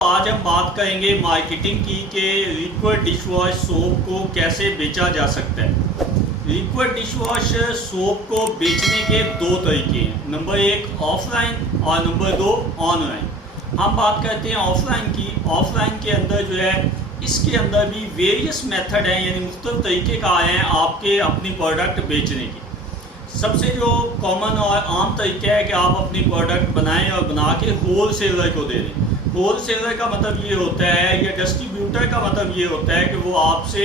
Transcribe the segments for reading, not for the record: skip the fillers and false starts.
आज हम बात करेंगे मार्केटिंग की कि लिक्विड डिशवॉश सोप को कैसे बेचा जा सकता है। लिक्विड डिशवॉश सोप को बेचने के दो तरीके हैं, नंबर एक ऑफलाइन और नंबर दो ऑनलाइन। हम बात करते हैं ऑफलाइन की। ऑफलाइन के अंदर जो है इसके अंदर भी वेरियस मेथड हैं, यानी मुख्तलिफ तरीके का आए हैं आपके अपनी प्रोडक्ट बेचने की। सबसे जो कॉमन और आम तरीका है कि आप अपनी प्रोडक्ट बनाएं और बना के होल सेलर को दे दें। होल सेलर का मतलब ये होता है, या डिस्ट्रीब्यूटर का मतलब ये होता है कि वो आपसे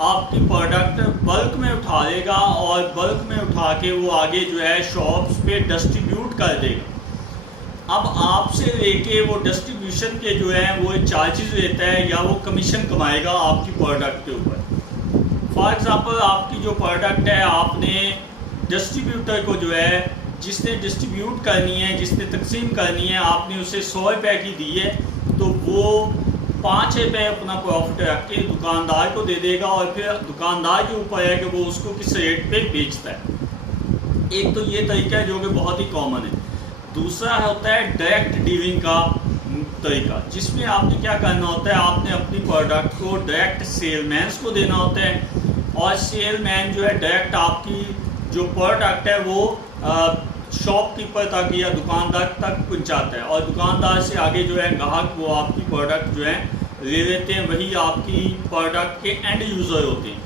आपकी प्रोडक्ट बल्क में उठा लेगा और बल्क में उठा के वो आगे जो है शॉप्स पे डिस्ट्रीब्यूट कर देगा। अब आपसे लेके वो डिस्ट्रीब्यूशन के जो है वो चार्जेस लेता है या वो कमीशन कमाएगा आपकी प्रोडक्ट के ऊपर। फॉर एग्ज़ाम्पल आपकी जो प्रोडक्ट है, आपने डिस्ट्रीब्यूटर को जो है जिसने डिस्ट्रीब्यूट करनी है, जिसने तकसीम करनी है, आपने उसे 100 रुपये की दी है, तो वो 5 रुपये अपना प्रॉफिट रख के दुकानदार को दे देगा और फिर दुकानदार के ऊपर है कि वो उसको किस रेट पे बेचता है। एक तो ये तरीका है जो कि बहुत ही कॉमन है। दूसरा होता है डायरेक्ट डीलिंग का तरीका, जिसमें आपने क्या करना होता है, आपने अपनी प्रोडक्ट को डायरेक्ट सेलमैन्स को देना होता है और सेलमैन जो है डायरेक्ट आपकी जो प्रोडक्ट है वो शॉपकीपर तक या दुकानदार तक पहुंचाता है और दुकानदार से आगे जो है ग्राहक वो आपकी प्रोडक्ट जो है ले लेते हैं, वही आपकी प्रोडक्ट के एंड यूज़र होते हैं।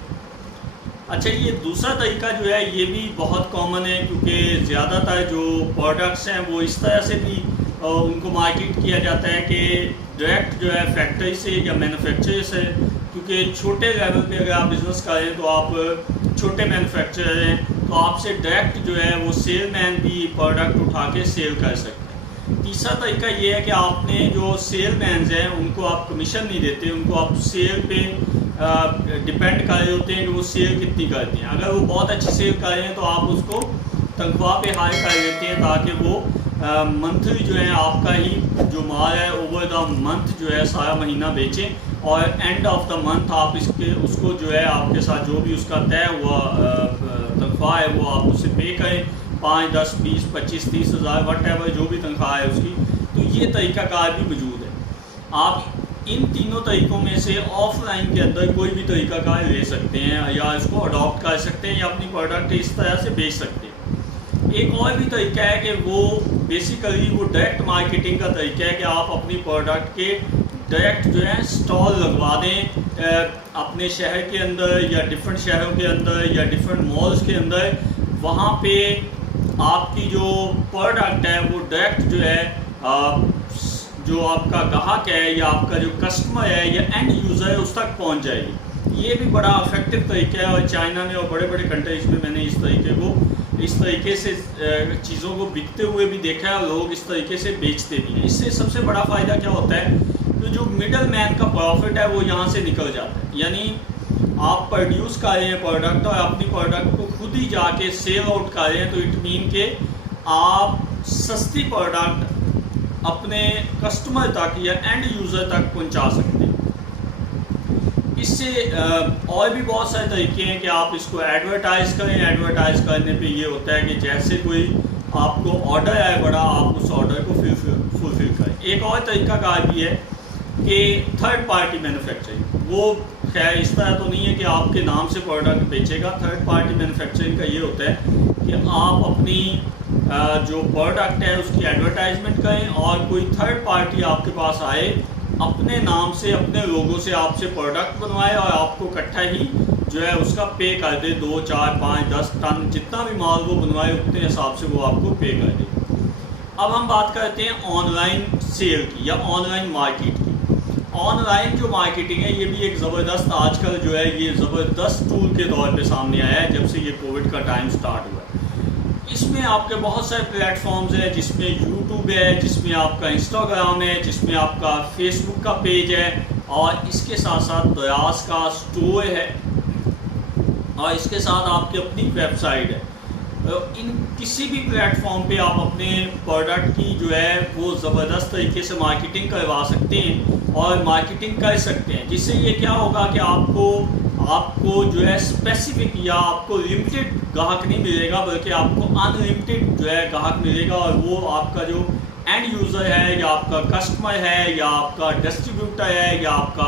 अच्छा, ये दूसरा तरीका जो है ये भी बहुत कॉमन है, क्योंकि ज़्यादातर जो प्रोडक्ट्स हैं वो इस तरह से भी उनको मार्केट किया जाता है कि डायरेक्ट जो है फैक्ट्री से या मैन्युफैक्चरर से, क्योंकि छोटे लेवल पे अगर आप बिज़नेस करें तो आप छोटे मैन्युफैक्चरर हैं तो आपसे डायरेक्ट जो है वो सेलमैन भी प्रोडक्ट उठा के सेल कर सकते हैं। तीसरा तरीका ये है कि आपने जो सेलमैन्स हैं उनको आप कमीशन नहीं देते, उनको आप सेल पे डिपेंड कर रहे होते हैं कि वो सेल कितनी करते हैं। अगर वो बहुत अच्छी सेल कर रहे हैं तो आप उसको तनख्वाह पे हायर कर देते हैं ताकि वो मंथली जो है आपका ही जो माल है ओवर द मंथ जो है सारा महीना बेचें और एंड ऑफ द मंथ आप उसको जो है आपके साथ जो भी उसका तय हुआ तनख्वाह है वो आप उससे पे करें, 5, 10, 20, 25, 30 हज़ार वट एवर जो भी तनख्वाह है उसकी। तो ये तरीक़ाकार भी मौजूद है। आप इन तीनों तरीक़ों में से ऑफलाइन के अंदर कोई भी तरीक़ाकार ले सकते हैं या इसको अडॉप्ट कर सकते हैं या अपनी प्रोडक्ट इस तरह से बेच सकते हैं। एक और भी तरीका है कि वो बेसिकली वो डायरेक्ट मार्केटिंग का तरीका है कि आप अपनी प्रोडक्ट के डायरेक्ट जो है स्टॉल लगवा दें अपने शहर के अंदर या डिफरेंट शहरों के अंदर या डिफरेंट मॉल्स के अंदर। वहाँ पे आपकी जो प्रोडक्ट है वो डायरेक्ट जो है जो आपका ग्राहक है या आपका जो कस्टमर है या एंड यूज़र है उस तक पहुँच जाएगी। ये भी बड़ा इफेक्टिव तरीका है और चाइना में और बड़े बड़े कंट्रीज में मैंने इस तरीके से चीज़ों को बिकते हुए भी देखा है और लोग इस तरीके से बेचते भी हैं। इससे सबसे बड़ा फ़ायदा क्या होता है, तो जो मिडल मैन का प्रॉफिट है वो यहाँ से निकल जाता है। यानी आप प्रोड्यूस कर रहे हैं प्रोडक्ट और अपनी प्रोडक्ट को खुद ही जाके सेल आउट कर रहे हैं, तो इट मीन के आप सस्ती प्रोडक्ट अपने कस्टमर तक या एंड यूज़र तक पहुँचा सकते हैं। इससे और भी बहुत सारे तरीके हैं कि आप इसको एडवर्टाइज़ करें। एडवर्टाइज़ करने पे ये होता है कि जैसे कोई आपको ऑर्डर आए बड़ा, आप उस ऑर्डर को फुलफिल करें। एक और तरीका कार भी है कि थर्ड पार्टी मैन्युफैक्चरिंग। वो खैर इस तरह तो नहीं है कि आपके नाम से प्रोडक्ट बेचेगा। थर्ड पार्टी मैन्युफैक्चरिंग का ये होता है कि आप अपनी जो प्रोडक्ट है उसकी एडवर्टाइजमेंट करें और कोई थर्ड पार्टी आपके पास आए, अपने नाम से अपने लोगों से आपसे प्रोडक्ट बनवाए और आपको इकट्ठा ही जो है उसका पे कर दे। 2, 4, 5, 10 टन जितना भी माल वो बनवाए उतने हिसाब से वो आपको पे कर दे। अब हम बात करते हैं ऑनलाइन सेल की या ऑनलाइन मार्केट की। ऑनलाइन जो मार्केटिंग है ये भी एक ज़बरदस्त आजकल जो है ये ज़बरदस्त टूल के तौर पे सामने आया है जब से ये कोविड का टाइम स्टार्ट हुआ है। इसमें आपके बहुत सारे प्लेटफॉर्म्स हैं, जिसमें यूट्यूब है, जिसमें आपका इंस्टाग्राम है, जिसमें आपका फेसबुक का पेज है और इसके साथ साथ दयास का स्टोर है और इसके साथ आपकी अपनी वेबसाइट है। इन किसी भी प्लेटफॉर्म पे आप अपने प्रोडक्ट की जो है वो ज़बरदस्त तरीके से मार्केटिंग करवा सकते हैं और मार्केटिंग कर सकते हैं, जिससे ये क्या होगा कि आपको जो है स्पेसिफिक या आपको लिमिटेड ग्राहक नहीं मिलेगा, बल्कि आपको अनलिमिटेड जो है ग्राहक मिलेगा और वो आपका जो एंड यूज़र है या आपका कस्टमर है या आपका डिस्ट्रीब्यूटर है या आपका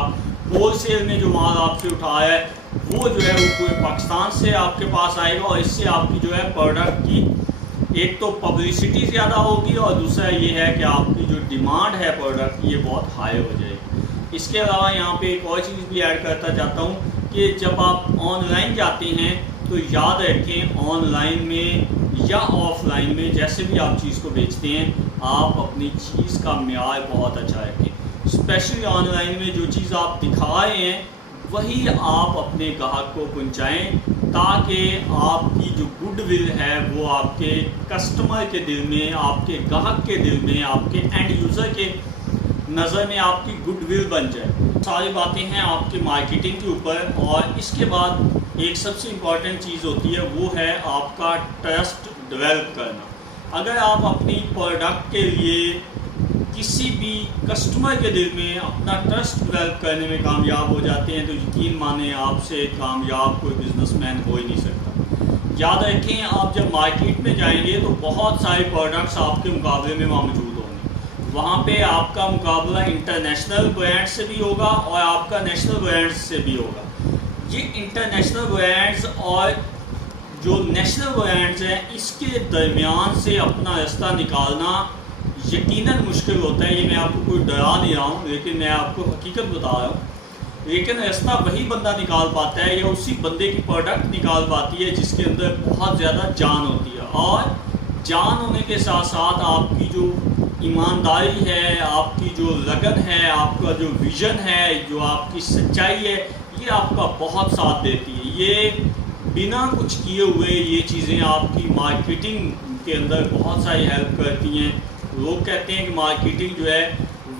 होलसेल में जो माल आपसे उठाया है वो जो है वो पूरे पाकिस्तान से आपके पास आएगा, और इससे आपकी जो है प्रोडक्ट की एक तो पब्लिसिटी ज़्यादा होगी और दूसरा ये है कि आपकी जो डिमांड है प्रोडक्ट ये बहुत हाई हो जाएगी। इसके अलावा यहाँ पे एक और चीज़ भी ऐड करता चाहता हूँ कि जब आप ऑनलाइन जाते हैं तो याद रखें ऑनलाइन में या ऑफलाइन में जैसे भी आप चीज़ को बेचते हैं आप अपनी चीज़ का म्यार बहुत अच्छा रखें। स्पेशली ऑनलाइन में जो चीज़ आप दिखा रहे हैं वही आप अपने ग्राहक को पहुंचाएं, ताकि आपकी जो गुडविल है वो आपके कस्टमर के दिल में, आपके ग्राहक के दिल में, आपके एंड यूज़र के नज़र में आपकी गुडविल बन जाए। सारी बातें हैं आपके मार्केटिंग के ऊपर। और इसके बाद एक सबसे इम्पॉर्टेंट चीज़ होती है वो है आपका ट्रस्ट डेवलप करना। अगर आप अपनी प्रोडक्ट के लिए किसी भी कस्टमर के दिल में अपना ट्रस्ट डेवलप करने में कामयाब हो जाते हैं तो यकीन माने आपसे कामयाब कोई बिजनेसमैन हो ही नहीं सकता। याद रखें आप जब मार्केट में जाएंगे तो बहुत सारे प्रोडक्ट्स आपके मुकाबले में वहाँ मौजूद होंगे। वहाँ पे आपका मुकाबला इंटरनेशनल ब्रांड से भी होगा और आपका नेशनल ब्रांड्स से भी होगा। ये इंटरनेशनल ब्रांड्स और जो नेशनल ब्रांड्स हैं इसके दरमियान से अपना रास्ता निकालना यकीनन मुश्किल होता है। ये मैं आपको कोई डरा नहीं रहा हूँ, लेकिन मैं आपको हकीकत बता रहा हूँ। लेकिन रास्ता वही बंदा निकाल पाता है या उसी बंदे की प्रोडक्ट निकाल पाती है जिसके अंदर बहुत ज़्यादा जान होती है। और जान होने के साथ साथ आपकी जो ईमानदारी है, आपकी जो लगन है, आपका जो विज़न है, जो आपकी सच्चाई है, ये आपका बहुत साथ देती है। ये बिना कुछ किए हुए ये चीज़ें आपकी मार्केटिंग के अंदर बहुत सारी हेल्प करती हैं। लोग कहते हैं कि मार्केटिंग जो है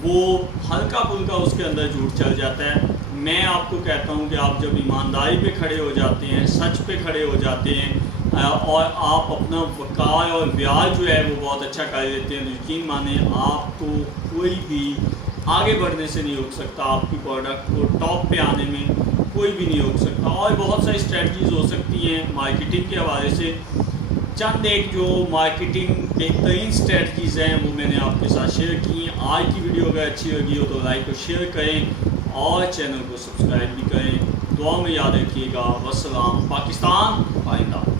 वो हल्का फुल्का उसके अंदर झूठ चल जाता है। मैं आपको कहता हूं कि आप जब ईमानदारी पे खड़े हो जाते हैं, सच पे खड़े हो जाते हैं और आप अपना वक़ार और ब्याज जो है वो बहुत अच्छा कर लेते हैं तो यकीन माने आपको कोई भी आगे बढ़ने से नहीं रोक सकता। आपकी प्रोडक्ट को टॉप पे आने में कोई भी नहीं रोक सकता। और बहुत सारी स्ट्रेटजीज़ हो सकती हैं मार्केटिंग के हवाले से। चंद एक जो मार्केटिंग बेहतरीन स्ट्रेटजीज़ हैं वो मैंने आपके साथ शेयर की। आज की वीडियो अगर अच्छी लगी हो तो लाइक और शेयर करें और चैनल को सब्सक्राइब भी करें। दुआ में याद रखिएगा। वस्सलाम। पाकिस्तान जिंदाबाद।